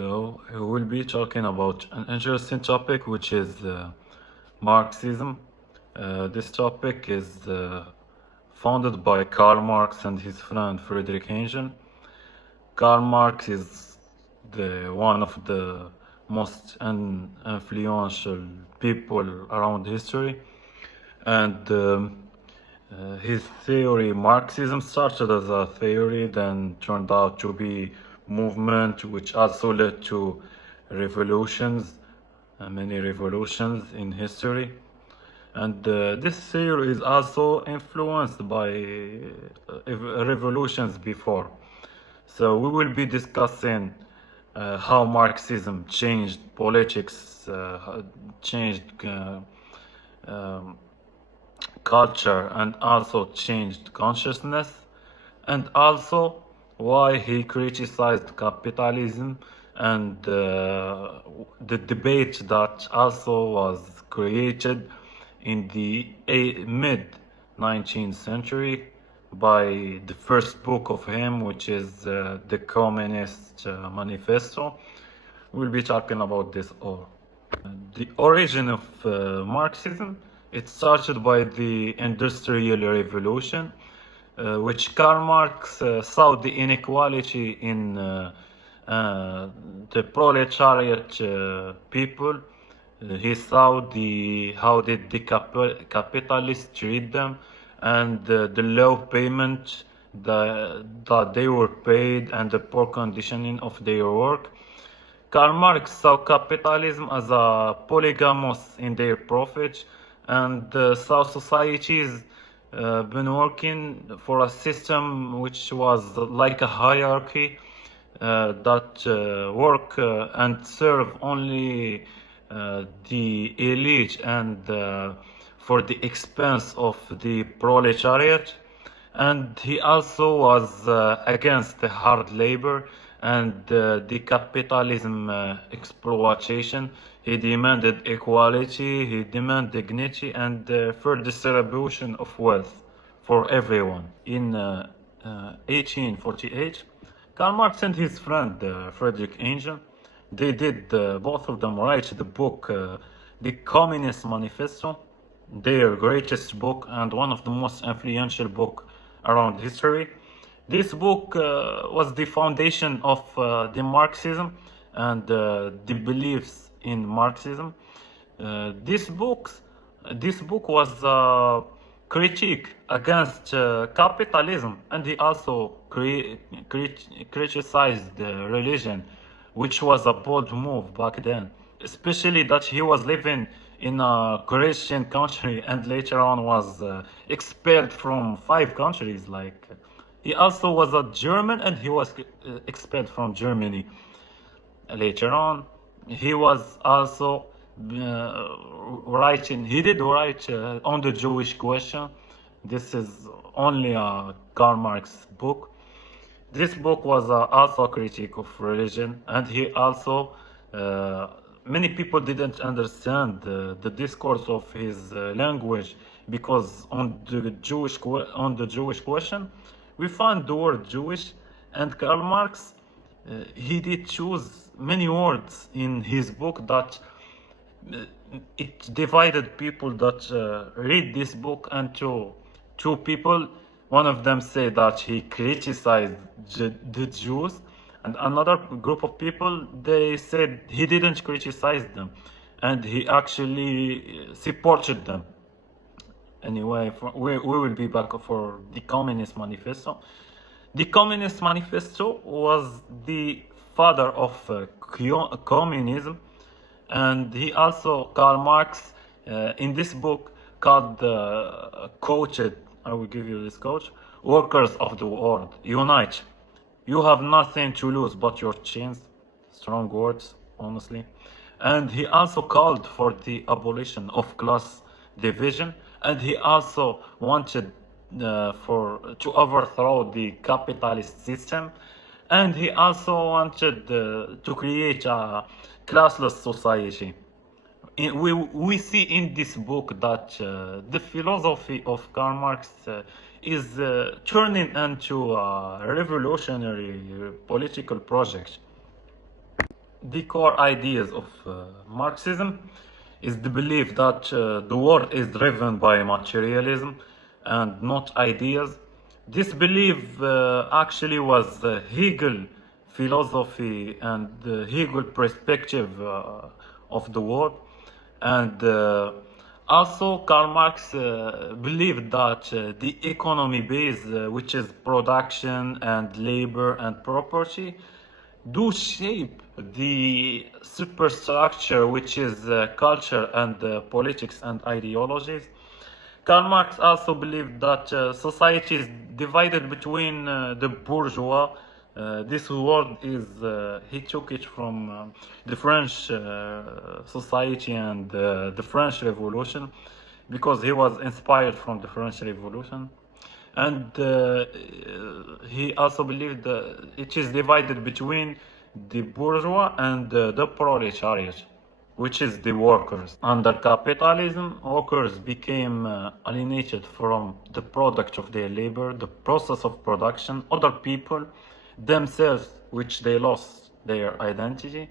Hello, we will be talking about an interesting topic, which is Marxism. This topic is founded by Karl Marx and his friend Friedrich Engels. Karl Marx is one of the most influential people around history, and his theory, Marxism, started as a theory, then turned out to be movement, which also led to revolutions, many revolutions in history. And this theory is also influenced by revolutions before. So we will be discussing how Marxism changed politics, changed culture, and also changed consciousness, and also why he criticized capitalism, and the debate that also was created in the mid 19th century by the first book of him, which is the Communist Manifesto. We'll be talking about this all. The origin of Marxism, it started by the Industrial Revolution, which Karl Marx saw the inequality in the proletariat people. He saw how did the capitalists treat them, and the low payment that they were paid, and the poor conditioning of their work. Karl Marx saw capitalism as a polygamous in their profit, and saw societies been working for a system which was like a hierarchy that work and serve only the elite, and for the expense of the proletariat. And he also was against the hard labor and the capitalism exploitation. He demanded equality, he demanded dignity, and fair distribution of wealth for everyone. In 1848, Karl Marx and his friend Friedrich Engels, they did both of them write the book, the Communist Manifesto, their greatest book and one of the most influential book around history. This book was the foundation of the Marxism and the beliefs in Marxism. This book was a critique against capitalism, and he also criticized religion, which was a bold move back then, especially that he was living in a Christian country and later on was expelled from 5 countries. Like, he also was a German and he was expelled from Germany. Later on, he was also he did write on the Jewish question. This is only a Karl Marx book. This book was also a critique of religion, and he also, many people didn't understand the discourse of his language, because on the Jewish question, we find the word Jewish, and Karl Marx, he did choose many words in his book that it divided people that read this book into two people. One of them said that he criticized the Jews, and another group of people, they said he didn't criticize them, and he actually supported them. Anyway, we will be back for the Communist Manifesto. The Communist Manifesto was the father of communism, and he also, Karl Marx, in this book called Coached, I will give you this coach: workers of the world, unite. You have nothing to lose but your chains. Strong words, honestly. And he also called for the abolition of class division, and he also wanted to overthrow the capitalist system, and he also wanted to create a classless society. We see in this book that the philosophy of Karl Marx is turning into a revolutionary political project. the core ideas of Marxism is the belief that the world is driven by materialism and not ideas. This belief actually was Hegel philosophy and Hegel perspective of the world. And also Karl Marx believed that the economy base, which is production and labor and property, do shape the superstructure, which is culture and politics and ideologies. Karl Marx also believed that society is divided between the bourgeois. This word is, he took it from the French society and the French Revolution, because he was inspired from the French Revolution. And he also believed that it is divided between the bourgeois and the proletariat, which is the workers. Under capitalism, workers became alienated from the product of their labor, the process of production, other people, themselves, which they lost their identity.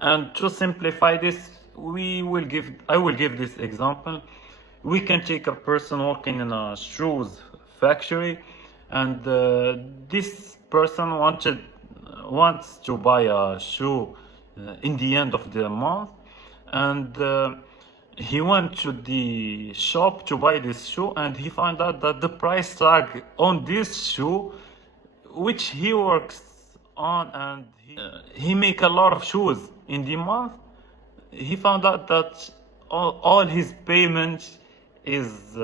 And to simplify this, I will give this example. We can take a person working in a shoes factory, and this person wants to buy a shoe in the end of the month, and he went to the shop to buy this shoe, and he found out that the price tag on this shoe, which he works on, and he make a lot of shoes in the month, he found out that all his payment is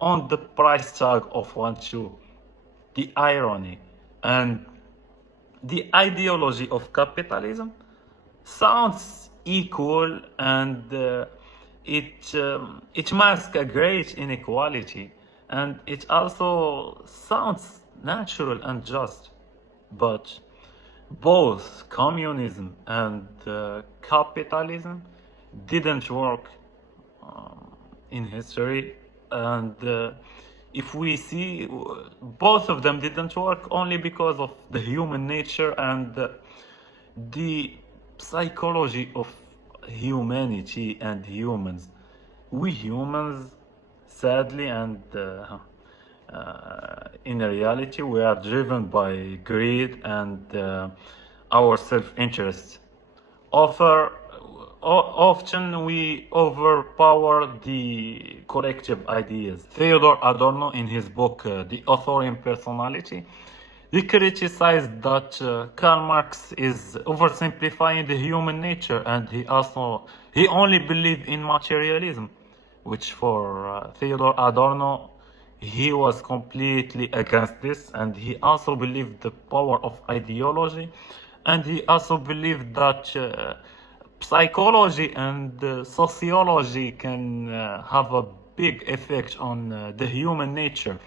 on the price tag of one shoe. The irony and the ideology of capitalism sounds equal, and it masks a great inequality, and it also sounds natural and just. But both communism and capitalism didn't work in history, and if we see, both of them didn't work only because of the human nature and the psychology of humanity and humans. We humans, sadly, and in reality, we are driven by greed and our self-interest. Often we overpower the collective ideas. Theodor Adorno, in his book The Authorian Personality, he criticized that Karl Marx is oversimplifying the human nature, and he only believed in materialism, which for Theodor Adorno, he was completely against this, and he also believed the power of ideology, and he also believed that psychology and sociology can have a big effect on the human nature,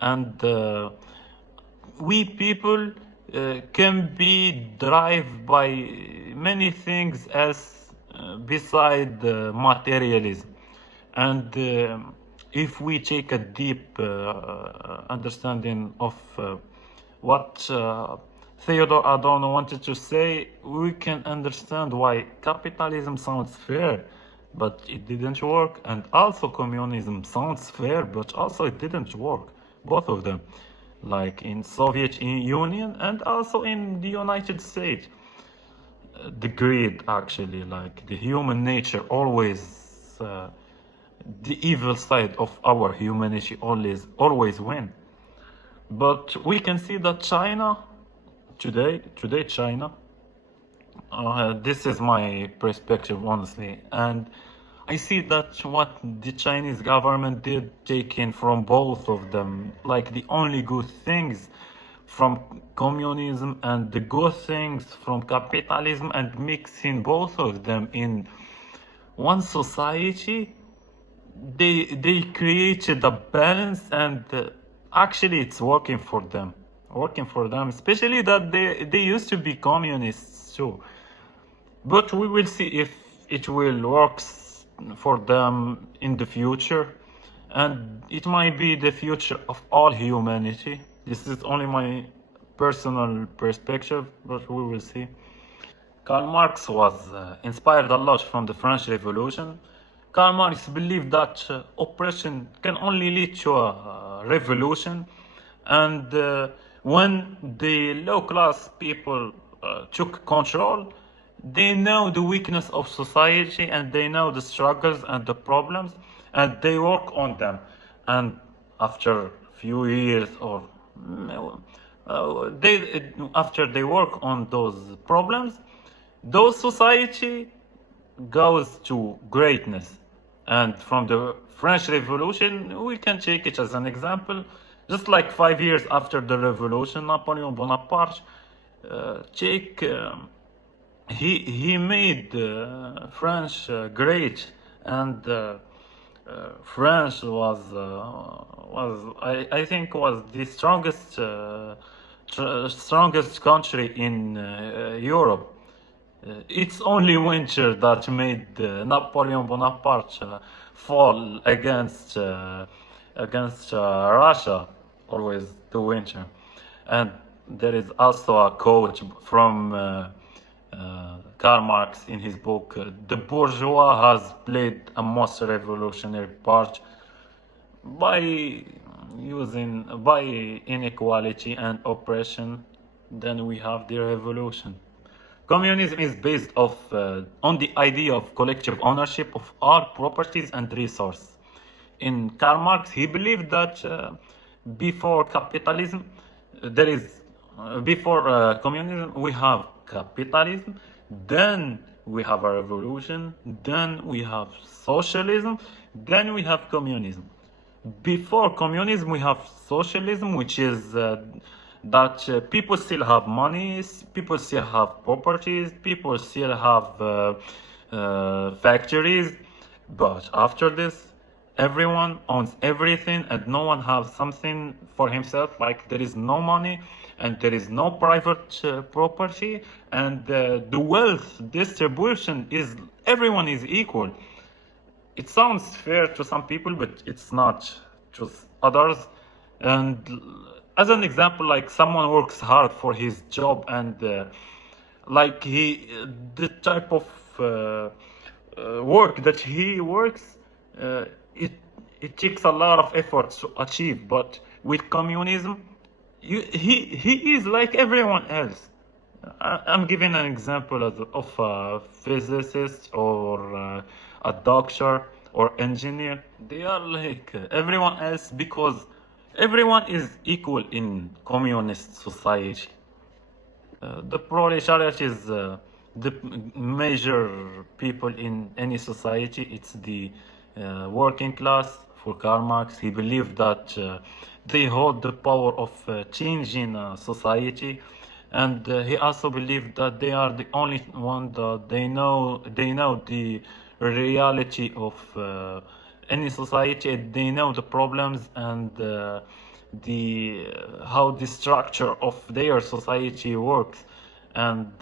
and we people can be driven by many things else beside materialism. And if we take a deep understanding of what Theodor Adorno wanted to say, we can understand why capitalism sounds fair, but it didn't work, and also communism sounds fair, but also it didn't work, both of them, like in Soviet Union and also in the United States. The greed, actually, like the human nature, always the evil side of our humanity always win. But we can see that China today China, this is my perspective, honestly, and I see that what the Chinese government did, taking from both of them, like the only good things from communism and the good things from capitalism, and mixing both of them in one society, they created a balance, and actually it's working for them, especially that they used to be communists too. But we will see if it will work for them in the future, and it might be the future of all humanity. This is only my personal perspective, but we will see. Karl Marx was inspired a lot from the French Revolution. Karl Marx believed that oppression can only lead to a revolution, and when the low class people took control, they know the weakness of society and they know the struggles and the problems, and they work on them. And after few years or after they work on those problems, those society goes to greatness. And from the French Revolution, we can take it as an example. Just like 5 years after the revolution, Napoleon Bonaparte he made France great, and France I think was the strongest country in Europe. It's only winter that made Napoleon Bonaparte fall against Russia, always the winter. And there is also a quote from Karl Marx in his book, "The bourgeois has played a most revolutionary part by by inequality and oppression. Then we have the revolution." Communism is based on the idea of collective ownership of all properties and resources. In Karl Marx, he believed that before capitalism, there is before communism, we have capitalism, then we have a revolution, then we have socialism, then we have communism. Before communism, we have socialism, which is that people still have money, people still have properties, people still have factories, but after this, everyone owns everything and no one has something for himself. Like there is no money and there is no private property, and the wealth distribution is everyone is equal. It sounds fair to some people, but it's not to others. And as an example, like someone works hard for his job, and like the type of work that he works, it takes a lot of effort to achieve. But with communism, he is like everyone else. I'm giving an example of a physicist or a doctor or engineer. They are like everyone else because everyone is equal in communist society. The proletariat is the major people in any society. It's the working class. For Karl Marx, he believed that they hold the power of changing society, and he also believed that they are the only one that they know the reality of any society. They know the problems and how the structure of their society works. And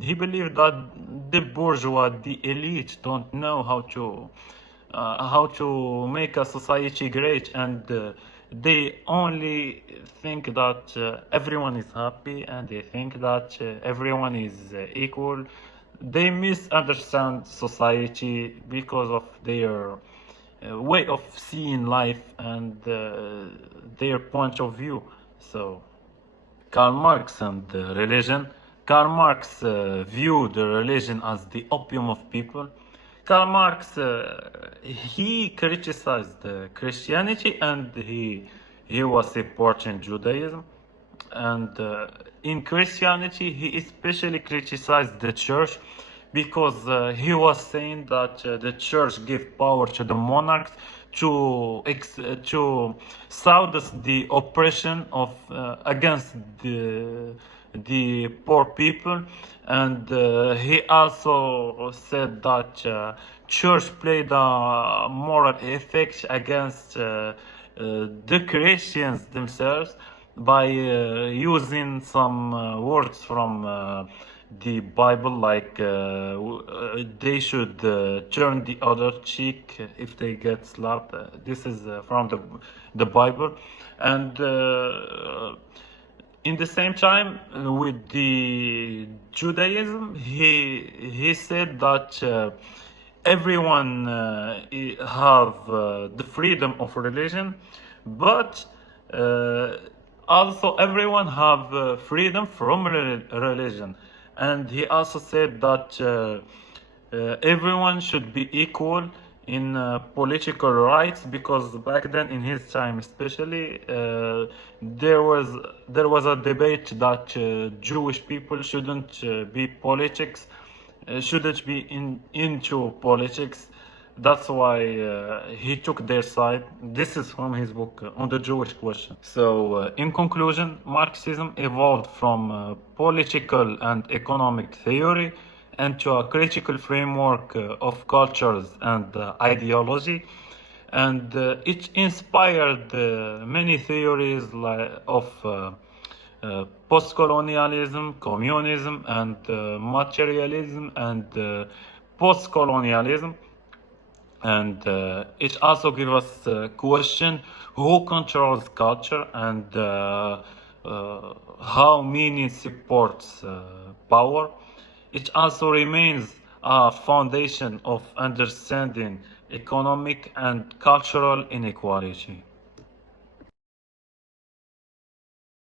he believed that the bourgeois, the elite, don't know how to make a society great, and they only think that everyone is happy, and they think that everyone is equal. They misunderstand society because of their way of seeing life and their point of view. So Karl Marx and religion. Karl Marx viewed the religion as the opium of people. Karl Marx he criticized Christianity, and he was supporting Judaism. And in Christianity, he especially criticized the church because he was saying that the church gave power to the monarchs to sound the oppression of against the poor people. And he also said that church played a moral effect against the Christians themselves by using some words from the Bible, like they should turn the other cheek if they get slapped. This is from the Bible. And In the same time, with the Judaism, he said that everyone have the freedom of religion, but also everyone have freedom from religion. And he also said that everyone should be equal in political rights, because back then, in his time especially, there was a debate that Jewish people shouldn't shouldn't be into politics. That's why he took their side. This is from his book on the Jewish question. So, in conclusion, Marxism evolved from political and economic theory into a critical framework of cultures and ideology, and it inspired many theories of post-colonialism, communism, and materialism, and post-colonialism. And it also gives us a question: who controls culture, and how meaning supports power. It also remains a foundation of understanding economic and cultural inequality.